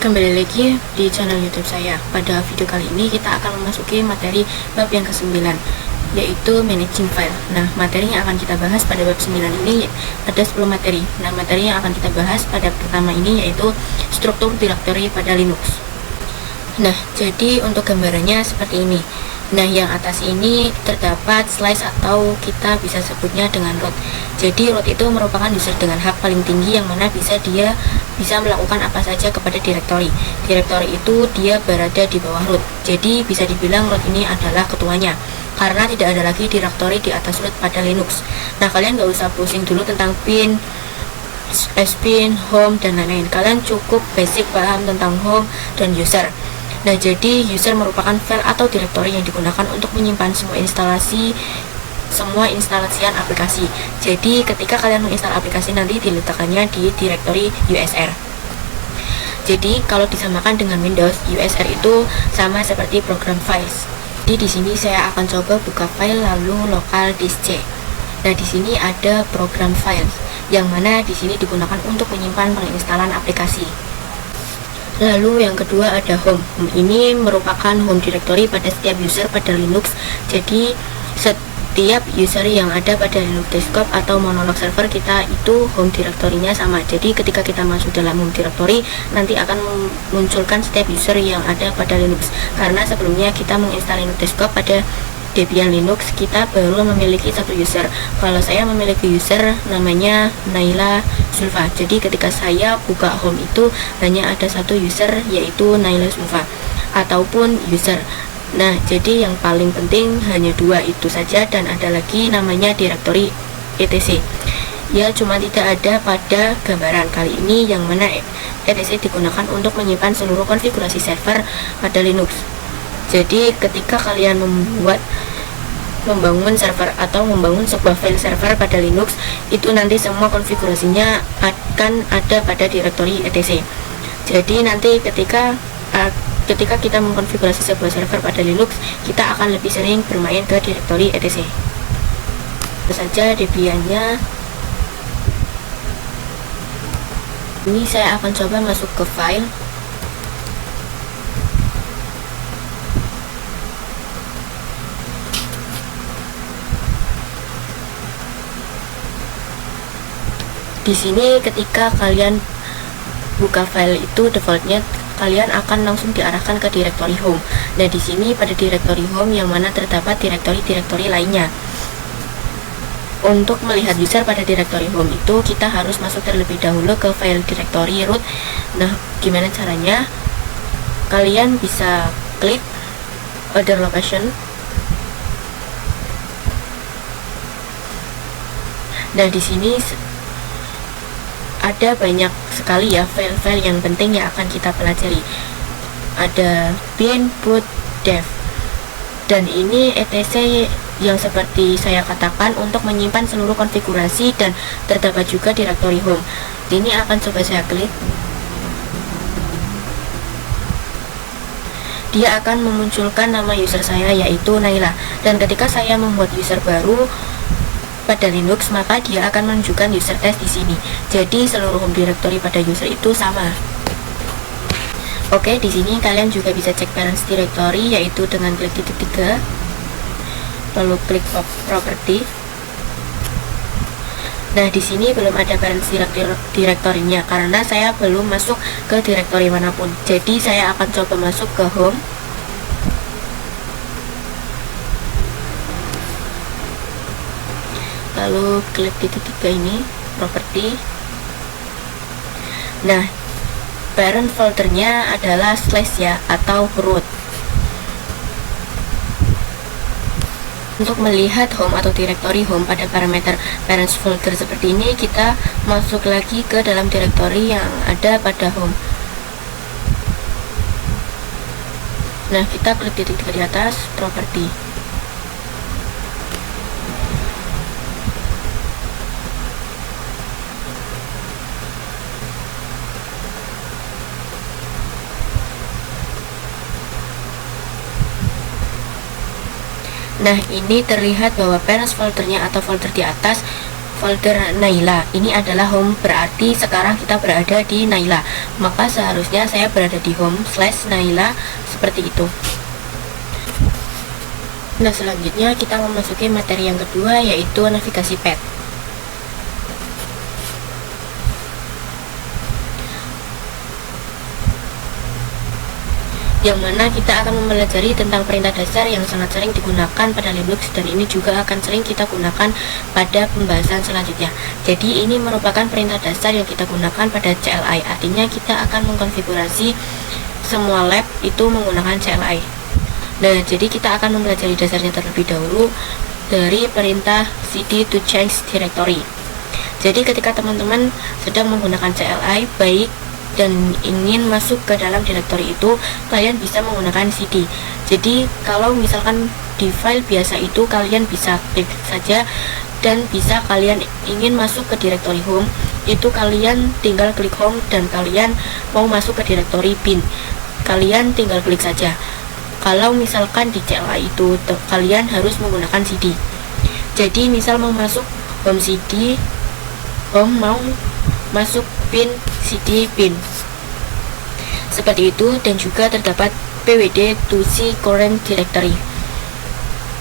Kembali lagi di channel YouTube saya. Pada video kali ini kita akan memasuki materi bab yang ke-9, yaitu managing file. Nah, materi yang akan kita bahas pada bab 9 ini ada 10 materi. Nah, materi yang akan kita bahas pada pertama ini yaitu struktur directory pada Linux. Nah, jadi untuk gambarannya seperti ini. Nah, yang atas ini terdapat slice atau kita bisa sebutnya dengan root. Jadi root itu merupakan user dengan hak paling tinggi yang mana dia bisa melakukan apa saja kepada directory. Directory itu dia berada di bawah root. Jadi bisa dibilang root ini adalah ketuanya, karena tidak ada lagi directory di atas root pada Linux. Nah, kalian nggak usah pusing dulu tentang pin, spin, home, dan lain-lain. Kalian cukup basic paham tentang home dan user. Nah, jadi user merupakan file atau directory yang digunakan untuk menyimpan semua instalasian aplikasi. Jadi ketika kalian menginstal aplikasi nanti diletakkannya di directory USR. Jadi kalau disamakan dengan Windows, USR itu sama seperti program files. Jadi di sini saya akan coba buka file lalu local disk C. Nah, di sini ada program files yang mana di sini digunakan untuk menyimpan penginstalan aplikasi. Lalu yang kedua ada home. Home ini merupakan home directory pada setiap user pada Linux. Jadi setiap user yang ada pada Linux desktop atau monolog server kita itu home directory-nya sama. Jadi ketika kita masuk dalam home directory nanti akan memunculkan setiap user yang ada pada Linux. Karena sebelumnya kita menginstal Linux desktop pada Debian Linux, kita baru memiliki satu user. Kalau saya memiliki user namanya Naila Zulfa. Jadi ketika saya buka home itu hanya ada satu user yaitu Naila Zulfa ataupun user. Nah, jadi yang paling penting hanya dua itu saja, dan ada lagi namanya directory etc. Ya, cuma tidak ada pada gambaran kali ini, yang mana etc digunakan untuk menyimpan seluruh konfigurasi server pada Linux. Jadi ketika kalian membangun server atau membangun sebuah file server pada Linux, itu nanti semua konfigurasinya akan ada pada directory etc. Jadi nanti ketika kita mengkonfigurasi sebuah server pada Linux, kita akan lebih sering bermain ke directory etc. Itu saja Debiannya. Ini saya akan coba masuk ke file. Di sini ketika kalian buka file itu defaultnya kalian akan langsung diarahkan ke directory home. Nah, di sini pada directory home yang mana terdapat directory lainnya. Untuk melihat user pada directory home itu kita harus masuk terlebih dahulu ke file directory root. Nah, gimana caranya? Kalian bisa klik other location. Nah, di sini ada banyak sekali ya file-file yang penting yang akan kita pelajari. Ada bin, boot, dev, dan ini etc yang seperti saya katakan untuk menyimpan seluruh konfigurasi, dan terdapat juga directory home. Ini akan coba saya klik. Dia akan memunculkan nama user saya yaitu Naila, dan ketika saya membuat user baru pada Linux maka dia akan menunjukkan user test di sini. Jadi seluruh home directory pada user itu sama. Oke, di sini kalian juga bisa cek parents directory yaitu dengan klik titik 3 lalu klik property. Nah, di sini belum ada parents directory-nya karena saya belum masuk ke directory manapun. Jadi saya akan coba masuk ke home. Lalu klik titik 3 ini, property. Nah, parent foldernya adalah slash ya, atau root. Untuk melihat home atau directory home pada parameter parents folder seperti ini, kita masuk lagi ke dalam directory yang ada pada home. Nah, kita klik titik 3 di atas, property. Nah, ini terlihat bahwa parents foldernya atau folder di atas folder Naila. Ini adalah home, berarti sekarang kita berada di Naila. Maka seharusnya saya berada di home/Naila seperti itu. Nah, selanjutnya kita memasuki materi yang kedua, yaitu navigasi pad. Yang mana kita akan mempelajari tentang perintah dasar yang sangat sering digunakan pada Linux, dan ini juga akan sering kita gunakan pada pembahasan selanjutnya. Jadi ini merupakan perintah dasar yang kita gunakan pada CLI, artinya kita akan mengkonfigurasi semua lab itu menggunakan CLI. Nah, jadi kita akan mempelajari dasarnya terlebih dahulu dari perintah cd to change directory. Jadi ketika teman-teman sedang menggunakan CLI baik dan ingin masuk ke dalam direktori itu, kalian bisa menggunakan cd. Jadi kalau misalkan di file biasa itu kalian bisa klik saja, dan bisa kalian ingin masuk ke direktori home, itu kalian tinggal klik home, dan kalian mau masuk ke direktori bin, kalian tinggal klik saja. Kalau misalkan di CLI itu kalian harus menggunakan cd. Jadi misal mau masuk home cd, home mau masuk bin cd bin seperti itu, dan juga terdapat pwd to see current directory,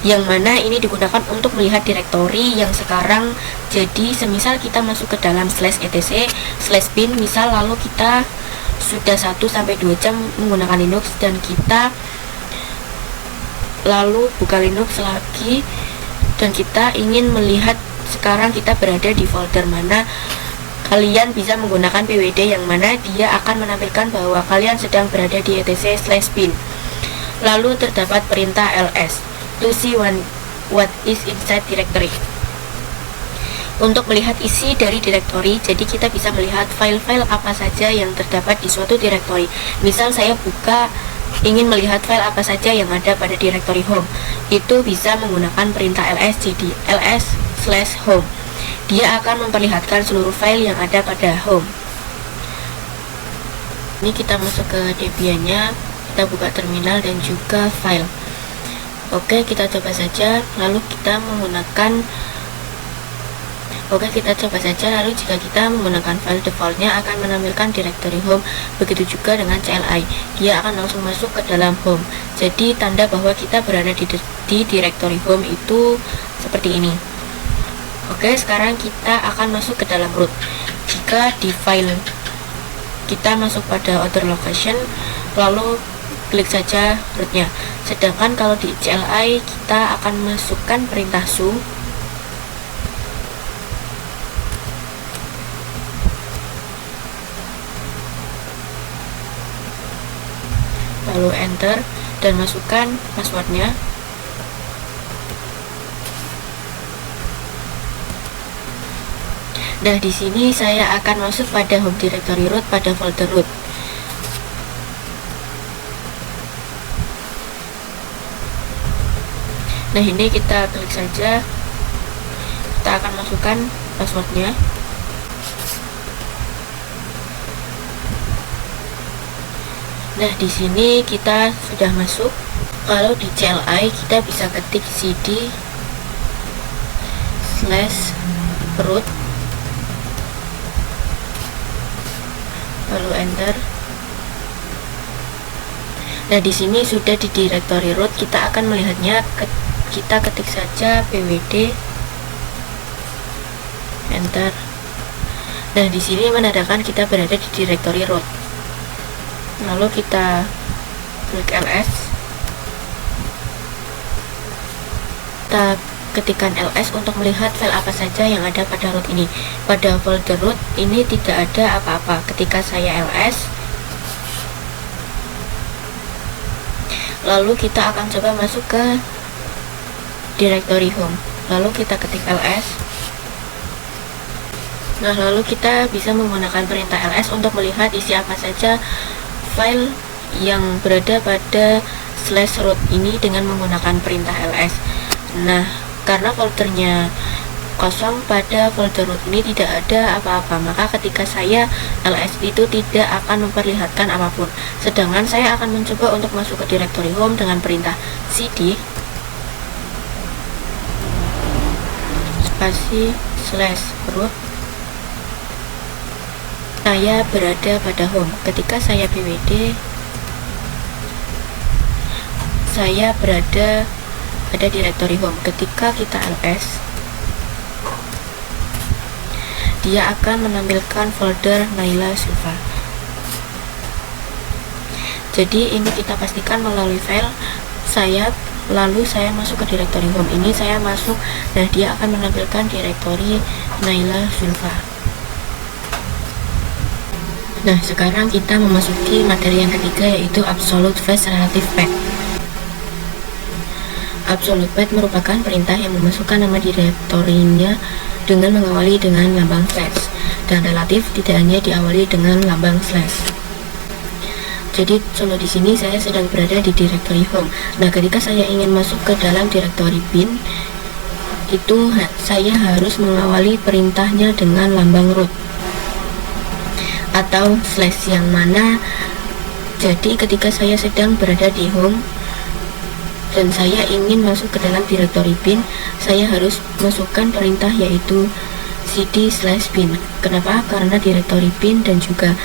yang mana ini digunakan untuk melihat direktori yang sekarang. Jadi semisal kita masuk ke dalam /etc/bin misal, lalu kita sudah 1-2 jam menggunakan Linux, dan kita lalu buka Linux lagi, dan kita ingin melihat sekarang kita berada di folder mana, kalian bisa menggunakan pwd yang mana dia akan menampilkan bahwa kalian sedang berada di etc/bin. Lalu terdapat perintah ls to see what is inside directory, untuk melihat isi dari direktori. Jadi kita bisa melihat file-file apa saja yang terdapat di suatu direktori. Misal saya ingin melihat file apa saja yang ada pada direktori home, itu bisa menggunakan perintah ls cd ls/home. Dia akan memperlihatkan seluruh file yang ada pada home. Ini kita masuk ke Debian-nya, kita buka terminal dan juga file. Oke, kita coba saja. Lalu kita coba saja. Lalu jika kita menggunakan file defaultnya akan menampilkan direktori home. Begitu juga dengan CLI, dia akan langsung masuk ke dalam home. Jadi tanda bahwa kita berada di direktori home itu seperti ini. Oke, sekarang kita akan masuk ke dalam root. Jika di file kita masuk pada other location, lalu klik saja rootnya. Sedangkan kalau di CLI kita akan masukkan perintah su, lalu enter dan masukkan passwordnya. Nah, di sini saya akan masuk pada home directory root pada folder root. Nah, ini kita klik saja. Kita akan masukkan passwordnya. Nah, di sini kita sudah masuk. Kalau di CLI kita bisa ketik cd/root lalu enter. Nah, di sini sudah di direktori root. Kita akan melihatnya, kita ketik saja pwd enter. Nah, di sini menandakan kita berada di direktori root. Lalu kita klik ls, kita ketikkan ls untuk melihat file apa saja yang ada pada root ini. Pada folder root ini tidak ada apa-apa. Ketika saya ls, lalu kita akan coba masuk ke directory home, lalu kita ketik ls. Nah, lalu kita bisa menggunakan perintah ls untuk melihat isi apa saja file yang berada pada /root ini dengan menggunakan perintah ls. Nah, karena foldernya kosong, pada folder root ini tidak ada apa-apa, maka ketika saya ls itu tidak akan memperlihatkan apapun. Sedangkan saya akan mencoba untuk masuk ke directory home dengan perintah cd spasi slash root, saya berada pada home. Ketika saya pwd, saya berada pada direktori home. Ketika kita ls, dia akan menampilkan folder Naila Zulfa. Jadi ini kita pastikan melalui file saya, lalu saya masuk ke direktori home. Ini saya masuk, nah dia akan menampilkan direktori Naila Zulfa. Nah, sekarang kita memasuki materi yang ketiga, yaitu Absolute Fetch Relative Path. Absolute Path merupakan perintah yang memasukkan nama direktorinya dengan mengawali dengan lambang slash, dan relatif tidak hanya diawali dengan lambang slash. Jadi contoh di sini saya sedang berada di direktori home. Nah, ketika saya ingin masuk ke dalam direktori bin, itu saya harus mengawali perintahnya dengan lambang root atau slash yang mana. Jadi ketika saya sedang berada di home dan saya ingin masuk ke dalam direktori bin, saya harus masukkan perintah yaitu cd slash bin. Kenapa? Karena direktori bin dan juga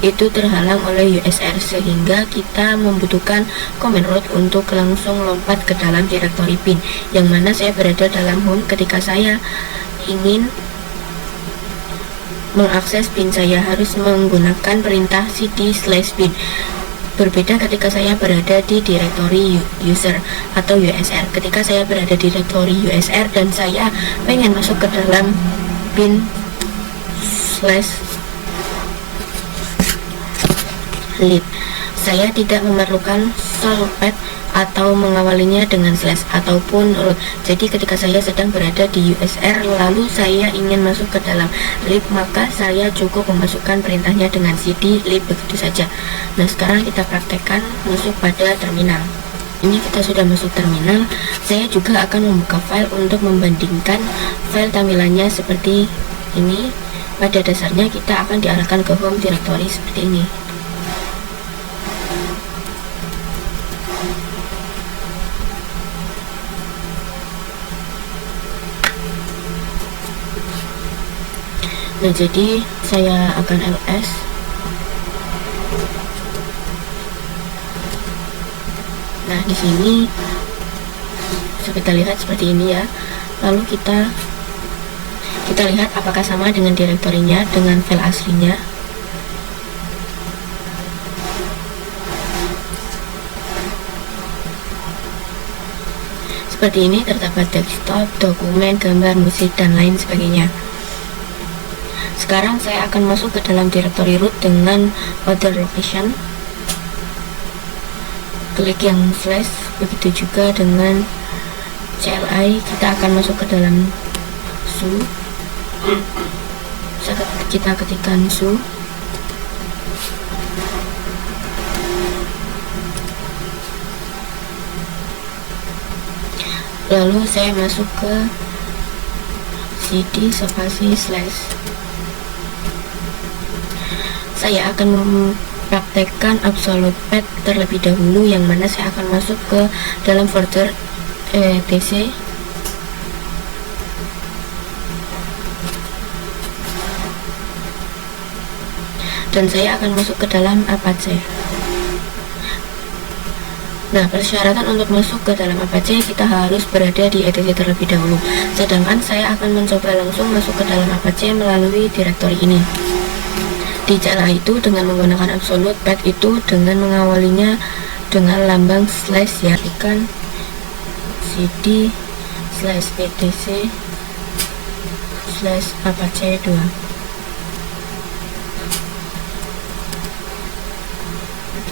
itu terhalang oleh USR, sehingga kita membutuhkan command root untuk langsung lompat ke dalam direktori bin, yang mana saya berada dalam home. Ketika saya ingin mengakses bin, saya harus menggunakan perintah cd slash bin. Berbeda ketika saya berada di direktori user atau USR. Ketika saya berada di direktori USR dan saya pengen masuk ke dalam bin slash lead, saya tidak memerlukan solve path atau mengawalinya dengan slash ataupun root. Jadi ketika saya sedang berada di USR lalu saya ingin masuk ke dalam lib, maka saya cukup memasukkan perintahnya dengan cd lib, begitu saja. Nah, sekarang kita praktekkan masuk pada terminal. Ini kita sudah masuk terminal. Saya juga akan membuka file untuk membandingkan file tampilannya seperti ini. Pada dasarnya kita akan diarahkan ke home directory seperti ini. Nah, jadi saya akan ls. Nah, di sini bisa kita lihat seperti ini ya. Lalu kita lihat apakah sama dengan direktorinya dengan file aslinya. Seperti ini, terdapat desktop, dokumen, gambar, musik, dan lain sebagainya. Sekarang saya akan masuk ke dalam direktori root dengan other location. Klik yang slash, begitu juga dengan CLI. Kita akan masuk ke dalam su. Kita ketikkan su. Lalu saya masuk ke cd spasi slash. Saya akan mempraktekkan absolute path terlebih dahulu, yang mana saya akan masuk ke dalam folder etc. Dan saya akan masuk ke dalam Apache. Nah, persyaratan untuk masuk ke dalam Apache kita harus berada di etc terlebih dahulu. Sedangkan saya akan mencoba langsung masuk ke dalam Apache melalui direktori ini. Di cara itu dengan menggunakan absolute path itu dengan mengawalinya dengan lambang slash ya, kan cd slash etc slash apache 2.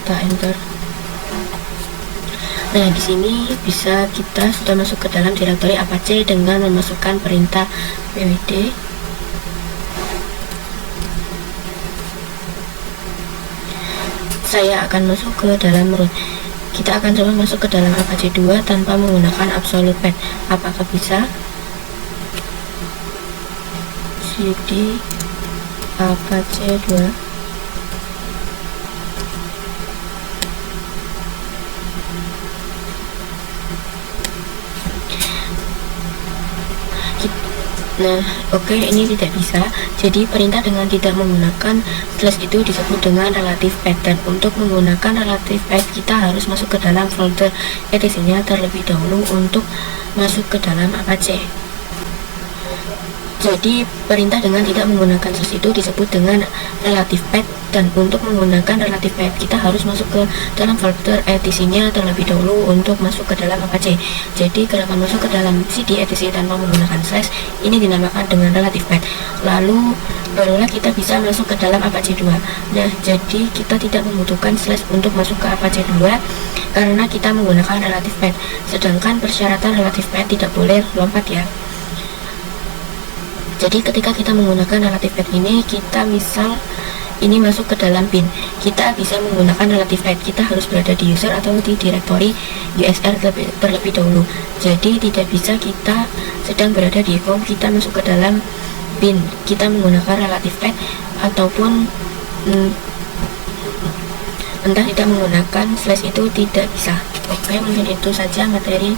Kita enter. Nah, di sini bisa kita sudah masuk ke dalam direktori Apache dengan memasukkan perintah pwd. Saya akan masuk ke dalam root. Kita akan coba masuk ke dalam Apache 2 tanpa menggunakan absolute path. Apakah bisa? cd Apache 2. Nah, oke, ini tidak bisa. Jadi perintah dengan tidak menggunakan slash itu disebut dengan relative path. Untuk menggunakan relative path, kita harus masuk ke dalam folder etc-nya terlebih dahulu untuk masuk ke dalam Apache. Jadi perintah dengan tidak menggunakan slash itu disebut dengan relative path, dan untuk menggunakan relative path kita harus masuk ke dalam folder etc-nya terlebih dahulu untuk masuk ke dalam Apache. Jadi gerakan masuk ke dalam cd etc tanpa menggunakan slash ini dinamakan dengan relative path. Lalu barulah kita bisa masuk ke dalam Apache 2. Nah, jadi kita tidak membutuhkan slash untuk masuk ke Apache 2 karena kita menggunakan relative path. Sedangkan persyaratan relative path tidak boleh lompat ya. Jadi ketika kita menggunakan relative path ini, kita misal ini masuk ke dalam bin, kita bisa menggunakan relative path. Kita harus berada di user atau di direktori USR terlebih dahulu. Jadi tidak bisa kita sedang berada di home, kita masuk ke dalam bin, kita menggunakan relative path, ataupun entah tidak menggunakan slash itu tidak bisa. Oke, mungkin itu saja materi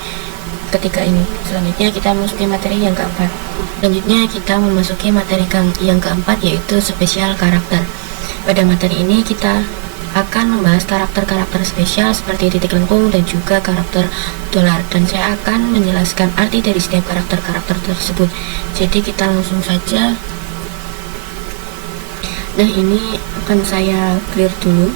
ketika ini. Selanjutnya kita memasuki materi yang keempat. Selanjutnya kita memasuki materi yang keempat, yaitu spesial karakter. Pada materi ini kita akan membahas karakter-karakter spesial seperti titik lengkung dan juga karakter dolar, dan saya akan menjelaskan arti dari setiap karakter-karakter tersebut. Jadi kita langsung saja. Nah, ini akan saya clear dulu.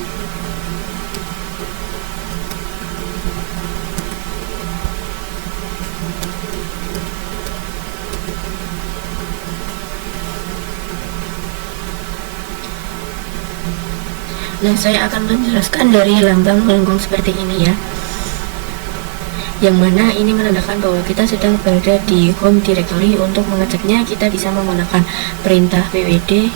Nah, saya akan menjelaskan dari lambang melengkung seperti ini ya, yang mana ini menandakan bahwa kita sedang berada di home directory. Untuk mengeceknya kita bisa menggunakan perintah wwd,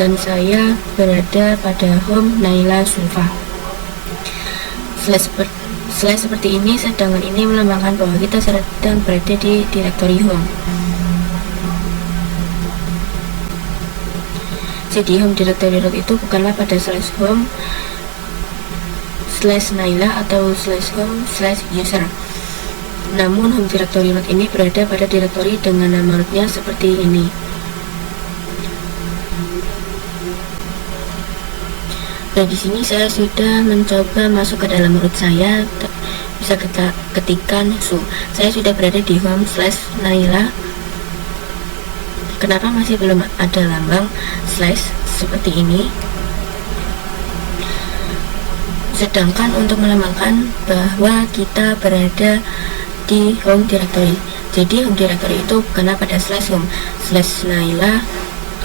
dan saya berada pada home Naila Sulfa. Slash seperti ini, sedangkan ini melambangkan bahwa kita sedang berada di directory home. Jadi home directory root itu bukanlah pada slash home slash Naila atau slash home slash user. Namun home directory root ini berada pada directory dengan nama rootnya seperti ini. Dan di sini saya sudah mencoba masuk ke dalam root saya, bisa kita ketikkan su. Saya sudah berada di home slash Naila. Kenapa masih belum ada lambang slash seperti ini? Sedangkan untuk melambangkan bahwa kita berada di home directory. Jadi home directory itu bukanlah pada slash home slash Naila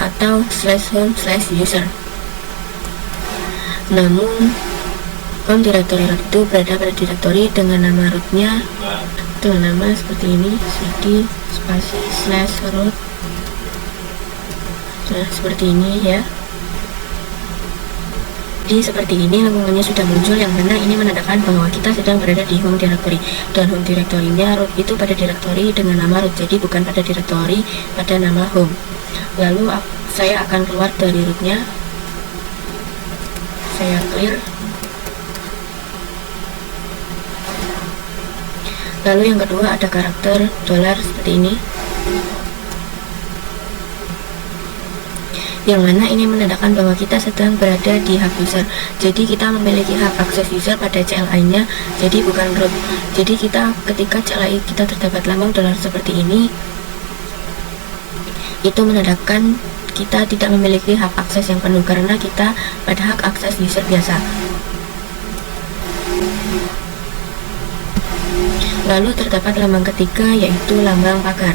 atau slash home slash user. Namun home directory root itu berada pada directory dengan nama rootnya, dengan nama seperti ini, cd spasi slash root. Nah, seperti ini ya. Jadi seperti ini lengkungannya sudah muncul, yang mana ini menandakan bahwa kita sedang berada di home directory, dan home directory-nya root itu pada directory dengan nama root, jadi bukan pada directory pada nama home. Lalu saya akan keluar dari rootnya, saya clear. Lalu yang kedua ada karakter dolar seperti ini, yang mana ini menandakan bahwa kita sedang berada di hak user. Jadi kita memiliki hak akses user pada CLI-nya, jadi bukan root. Jadi kita ketika CLI kita terdapat lambang dolar seperti ini, itu menandakan kita tidak memiliki hak akses yang penuh karena kita pada hak akses user biasa. Lalu terdapat lambang ketiga, yaitu lambang pagar.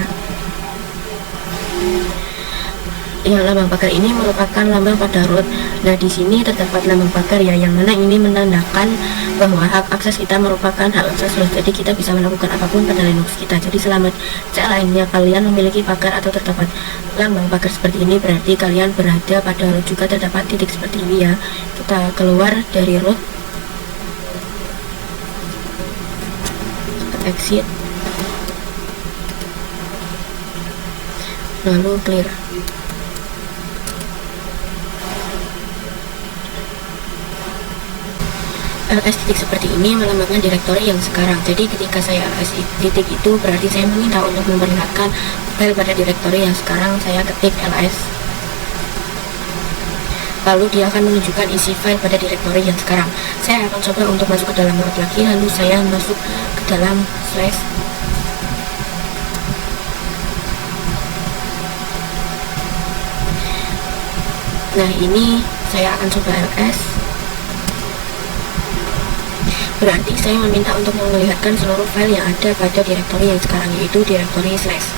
Yang lambang pagar ini merupakan lambang pada root. Nah, di sini terdapat lambang pagar ya, yang mana ini menandakan bahwa hak akses kita merupakan hak akses root. Jadi kita bisa melakukan apapun pada Linux kita. Jadi selama CLI-nya kalian memiliki pagar atau terdapat lambang pagar seperti ini, berarti kalian berada pada root. Juga terdapat titik seperti ini ya. Kita keluar dari root, kita exit, lalu clear. ls titik seperti ini melambangkan direktori yang sekarang. Jadi ketika saya ls titik itu berarti saya meminta untuk memperlihatkan file pada direktori yang sekarang. Saya ketik ls, lalu dia akan menunjukkan isi file pada direktori yang sekarang. Saya akan coba untuk masuk ke dalam root lagi, lalu saya masuk ke dalam slash. Nah, ini saya akan coba ls, berarti saya meminta untuk memperlihatkan seluruh file yang ada pada direktori yang sekarang, yaitu direktori slash.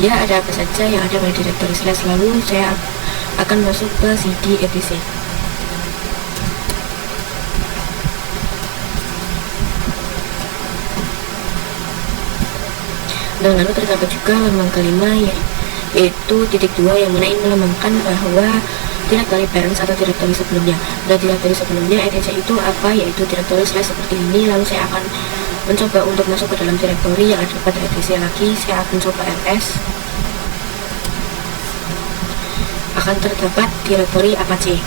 Dia ada apa saja yang ada pada direktori slash, lalu saya akan masuk ke cd etc. Dan lalu terdapat juga lambang kelima, yaitu titik 2, yang mana ini melambangkan bahwa direktori parents atau direktori sebelumnya. Dan direktori sebelumnya etc itu apa, yaitu direktori slash seperti ini. Lalu saya akan mencoba untuk masuk ke dalam direktori yang ada pada etc lagi. Saya akan coba ls, akan terdapat direktori apache.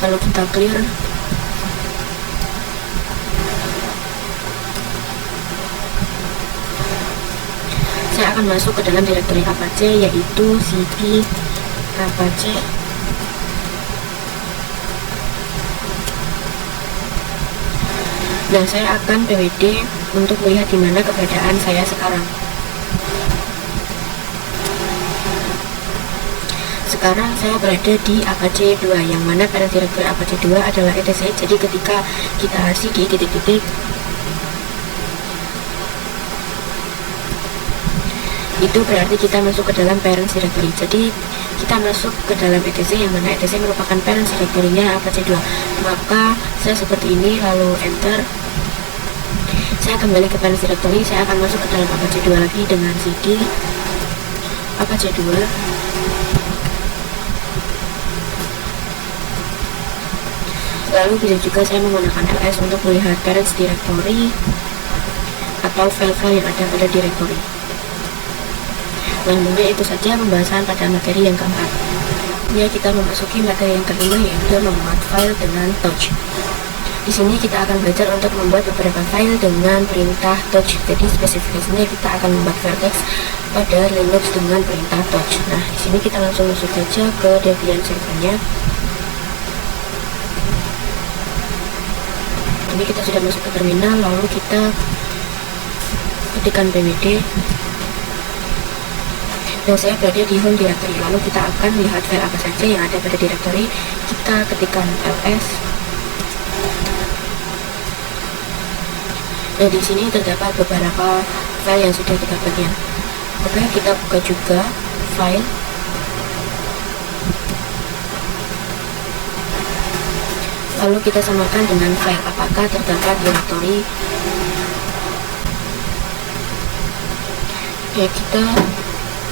Lalu kita clear. Saya akan masuk ke dalam direktori apache, yaitu cd apache. Dan saya akan pwd untuk melihat di mana keberadaan saya sekarang. Sekarang saya berada di apache 2, yang mana parent directory apache 2 adalah etc. Jadi ketika kita cd titik-titik, itu berarti kita masuk ke dalam parents directory. Jadi kita masuk ke dalam etc, yang mana etc merupakan parents directory-nya apache 2. Maka saya seperti ini, lalu enter. Saya kembali ke parents directory. Saya akan masuk ke dalam apache 2 lagi dengan cd apache 2. Lalu bisa juga saya menggunakan ls untuk melihat parents directory atau file-file yang ada pada directory. Dan mungkin itu saja pembahasan pada materi yang keempat. Ya, kita memasuki materi yang kelima, yaitu membuat file dengan touch. Di sini kita akan belajar untuk membuat beberapa file dengan perintah touch. Jadi spesifikasinya kita akan membuat file teks pada Linux dengan perintah touch. Nah, di sini kita langsung masuk saja ke Debian servernya. Ini kita sudah masuk ke terminal, lalu kita ketikkan pwd. Dan saya berada di home directory. Lalu kita akan melihat file apa saja yang ada pada directory. Kita ketikkan ls. Dan di sini terdapat beberapa file yang sudah kita bagian. Oke, kita buka juga file. Lalu kita samakan dengan file apakah terdapat directory. Ya, kita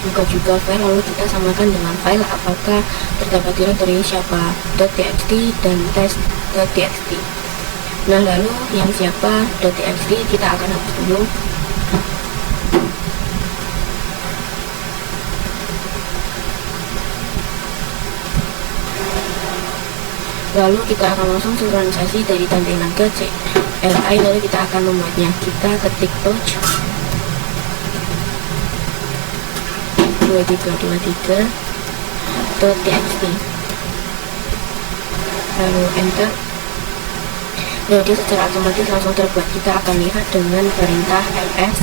buka juga file, lalu kita samakan dengan file apakah terdapat directory siapa.txt dan test.txt. Nah, lalu yang siapa.txt kita akan hapus dulu. Lalu kita akan langsung sinkronisasi dari tampilan ke CLI, lalu kita akan membuatnya. Kita ketik touch 2323.txt, lalu enter. Jadi secara otomatis langsung terbuat. Kita akan lihat dengan perintah ls.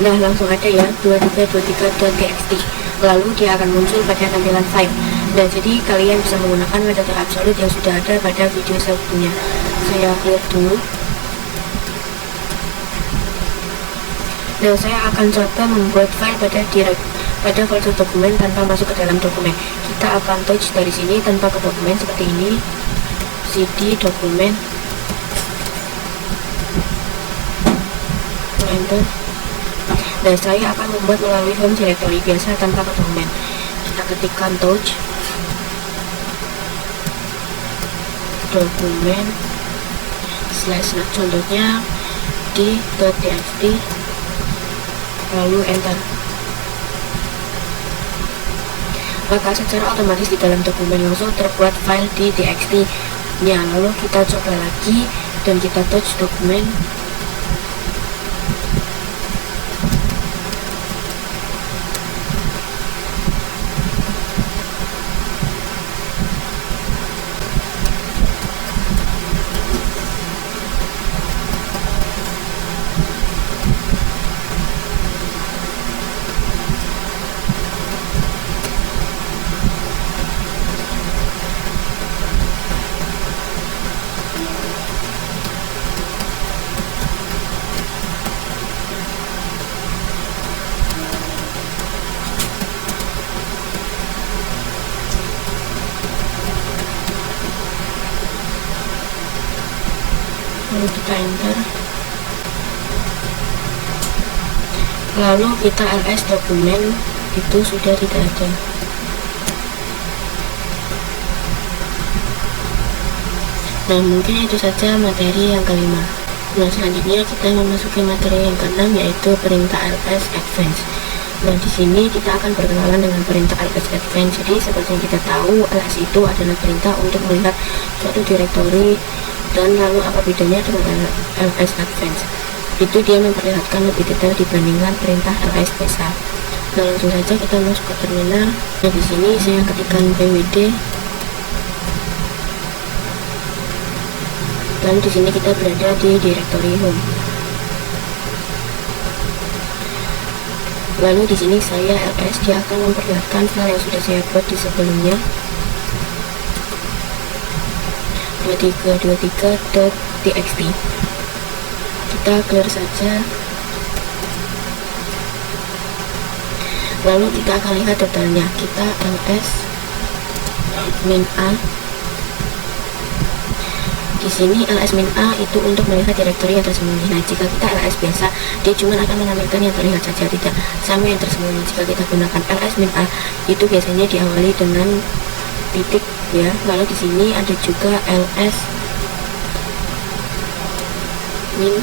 Nah, langsung ada ya 2323.txt. Lalu dia akan muncul pada tampilan file. Dan jadi kalian bisa menggunakan metode absolute yang sudah ada pada video sebelumnya. Saya clear dulu. Dan saya akan coba membuat file pada folder dokumen tanpa masuk ke dalam dokumen. Kita akan touch dari sini tanpa ke dokumen seperti ini. cd dokumen, enter. Dan saya akan membuat melalui home directory biasa tanpa ke dokumen. Kita ketikkan touch dokumen slash, nah contohnya di .txt, lalu enter. maka secara otomatis di dalam dokumen langsung terbuat file di txt nya. Lalu kita coba lagi dan kita touch dokumen. Lalu kita enter, lalu kita ls dokumen, itu sudah tidak ada. Nah, mungkin itu saja materi yang kelima. Nah, selanjutnya kita memasuki materi yang keenam, yaitu perintah ls advance. Nah, di sini kita akan berkenalan dengan perintah ls advance. Jadi seperti yang kita tahu, ls itu adalah perintah untuk melihat suatu direktori. Dan lalu apa bedanya dengan ls advance? Itu dia memperlihatkan lebih detail dibandingkan perintah ls biasa. Nah, langsung saja kita masuk ke terminal. Nah, di sini saya ketikkan pwd. Lalu di sini kita berada di directory home. Lalu di sini saya ls, dia akan memperlihatkan file yang sudah saya buat di sebelumnya. 2323.txt. Kita clear saja. Lalu kita akan lihat detailnya. Kita ls min a. Di sini ls min a itu untuk melihat direktori yang tersembunyi. Nah, jika kita ls biasa, dia cuma akan menampilkan yang terlihat saja, tidak sama yang tersembunyi. Jika kita gunakan ls min a, itu biasanya diawali dengan titik ya. Lalu di sini ada juga ls min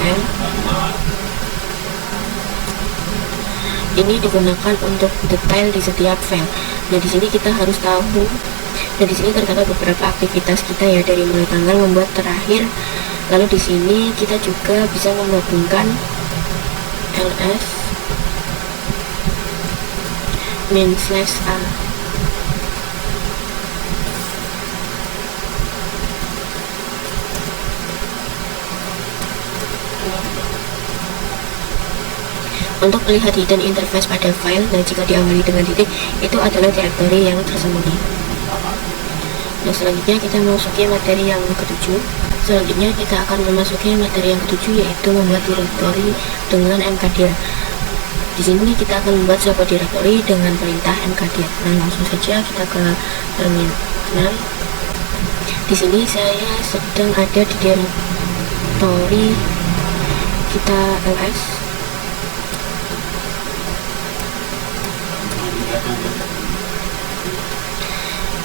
l. Ini digunakan untuk detail di setiap file. Nah, di sini kita harus tahu. Nah, di sini terdapat beberapa aktivitas kita ya, dari mulai tanggal membuat terakhir. Lalu di sini kita juga bisa menggabungkan ls min slash a. Untuk melihat hidden interface pada file, dan jika diawali dengan titik, itu adalah direktori yang tersembunyi. Nah, selanjutnya kita memasuki materi yang ketujuh. Selanjutnya kita akan memasuki materi yang ketujuh, yaitu membuat direktori dengan mkdir. Di sini kita akan membuat sebuah direktori dengan perintah mkdir. Nah, langsung saja kita ke terminal. Di sini saya sedang ada di direktori kita ls.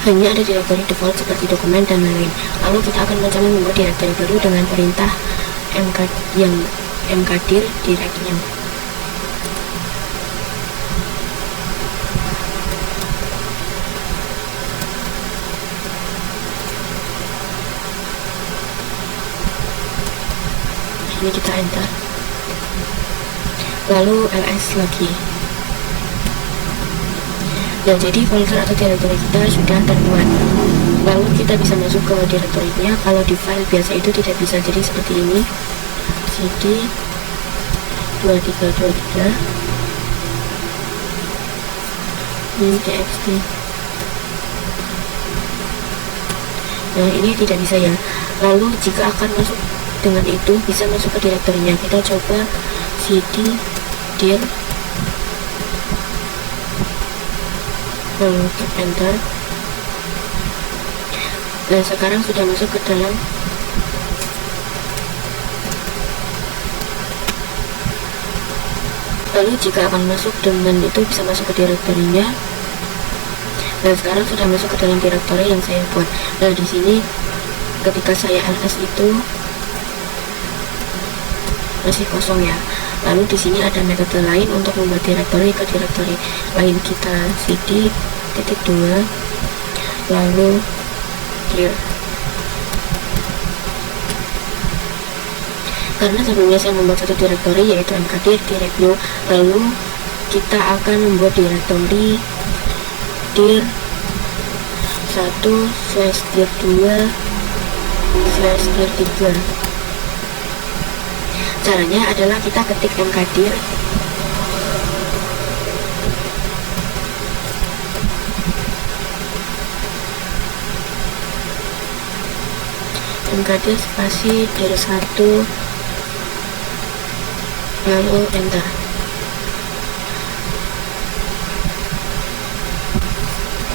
Hanya ada direktori default seperti dokumen dan lain-lain. Lalu kita akan mencoba membuat direktori baru dengan perintah mkdir direct new. Ini kita enter, lalu ls lagi. Nah, jadi folder atau direktori kita sudah terbuat. Lalu kita bisa masuk ke direktorinya. Kalau di file biasa itu tidak bisa, jadi seperti ini, cd 2323 txt. Nah, ini tidak bisa ya. Lalu jika akan masuk dengan itu, bisa masuk ke direktorinya. Kita coba cd dir, lalu enter. Nah, sekarang sudah masuk ke dalam. Lalu jika akan masuk dengan itu, bisa masuk ke direktorinya. Dan sekarang sudah masuk ke dalam direktori yang saya buat. Nah, di sini ketika saya ls itu masih kosong ya. Lalu di sini ada metode lain untuk membuat direktori ke direktori lain. Kita cd titik 2 lalu clear. Karena sebelumnya saya membuat satu direktori yaitu mkdir direct new, lalu kita akan membuat direktori dir 1/dir2/dir3. Caranya adalah kita ketik mkdir spasi dir 1 lalu enter.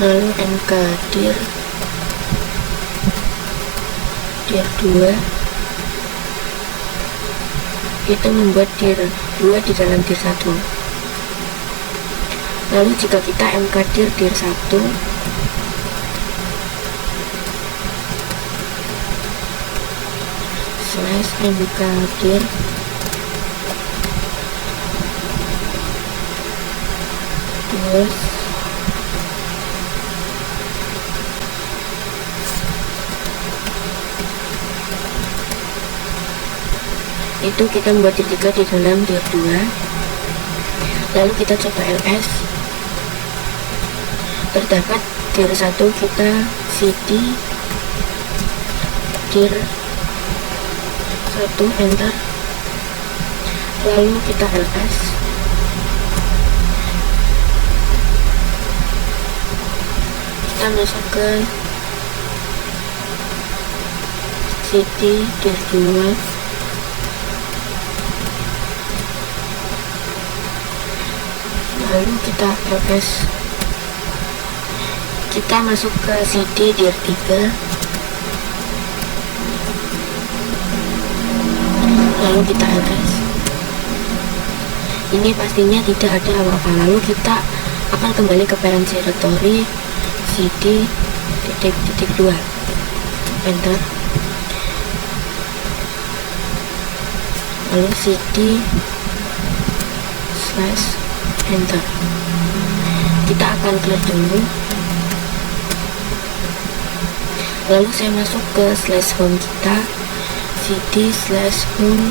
Lalu mkdir dir 2 itu membuat dir 2 di dalam dir 1. Lalu jika kita mkdir dir 1 slash mkdir terus itu kita membuat dir 3 di dalam dir 2. Lalu kita coba ls, terdapat dir 1, kita cd dir 1 enter. Lalu kita ls, kita masuk ke cd dir 2 lalu kita ls, kita masuk ke cd dir 3 lalu kita ls. Ini pastinya tidak ada apa-apa. Lalu kita akan kembali ke parent directory cd titik 2 enter. Lalu cd slash enter. Kita akan clear dulu. Lalu saya masuk ke slash home kita, cd slash home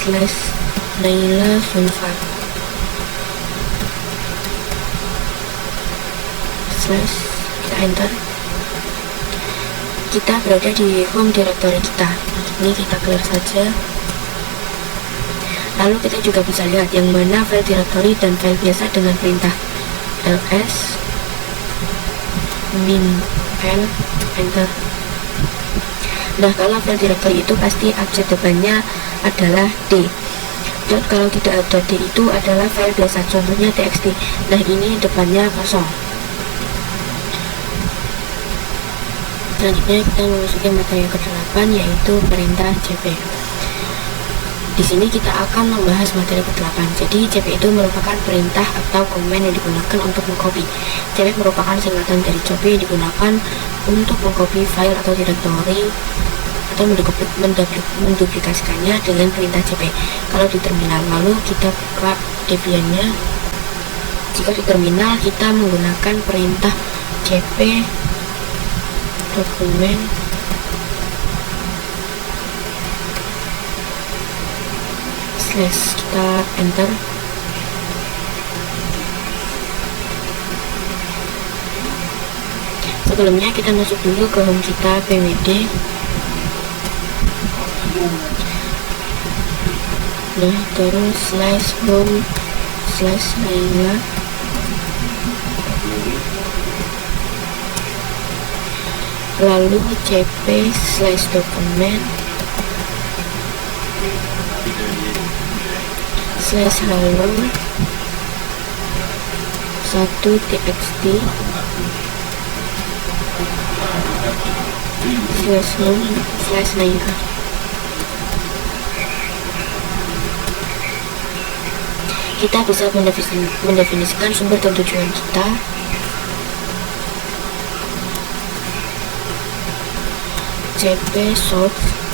slash Naila Zulfa slash, kita enter. Kita berada di home directory kita. Ini kita clear saja. Lalu kita juga bisa lihat yang mana file directory dan file biasa dengan perintah ls min l enter. Nah, kalau file directory itu pasti objek depannya adalah D. Dan kalau tidak ada D itu adalah file biasa, contohnya txt. Nah, ini depannya kosong. Selanjutnya kita memasuki materi yang ke-8 yaitu perintah cp. Di sini kita akan membahas materi ke-8. Jadi cp itu merupakan perintah atau komen yang digunakan untuk mengcopy. Cp merupakan singkatan dari copy yang digunakan untuk mengcopy file atau directory atau menduplikasikannya dengan perintah cp. Kalau di terminal, lalu kita buka Debian-nya. Jika di terminal kita menggunakan perintah cp dokumen slash, kita enter. Sebelumnya kita masuk dulu ke home kita, pwd. Nah, terus slash home slash Naila, lalu cp slash dokumen slash halo 1.txt slash home slash Naila. Kita bisa mendefinisikan sumber dan tujuan kita. Cp source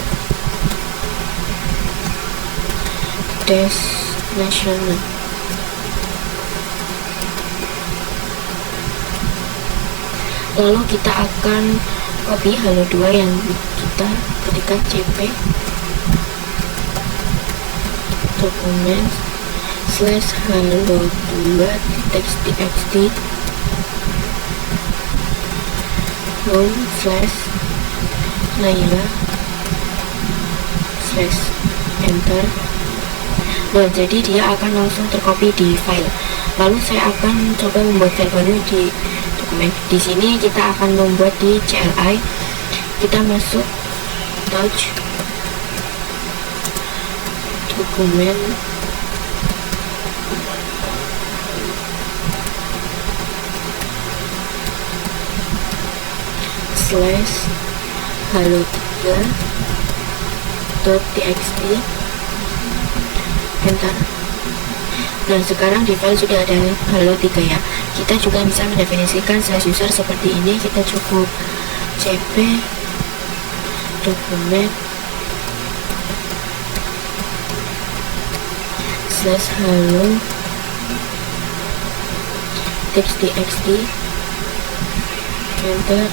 national. Lalu kita akan copy halo 2 yang kita ketikkan cp dokumen /halo2.txt home /Naila /enter. Nah, jadi dia akan langsung tercopy di file. Lalu saya akan coba membuat file baru di dokumen. Di sini kita akan membuat di CLI. Kita masuk touch dokumen /halo3.txt enter. Nah, sekarang di file sudah ada halo 3 ya. Kita juga bisa mendefinisikan /user seperti ini. Kita cukup cp dokumen /halo txt enter,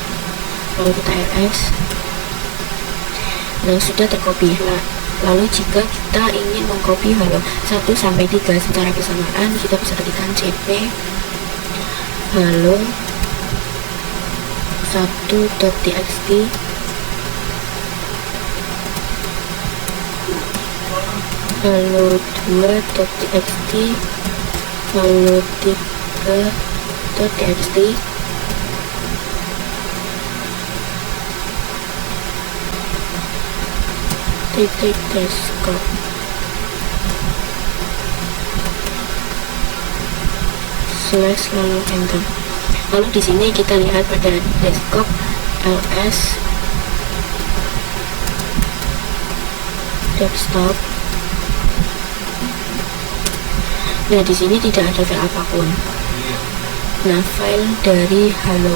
lalu kita ls. Nah, sudah tercopy. Lalu jika kita ingin mengcopy halo 1 sampai 3 secara bersamaan, kita bisa ketikkan cp halo 1.txt halo 2.txt halo 3.txt desktop lalu enter. Lalu di sini kita lihat pada desktop ls desktop. Nah, di sini tidak ada file apapun. Nah, file dari halo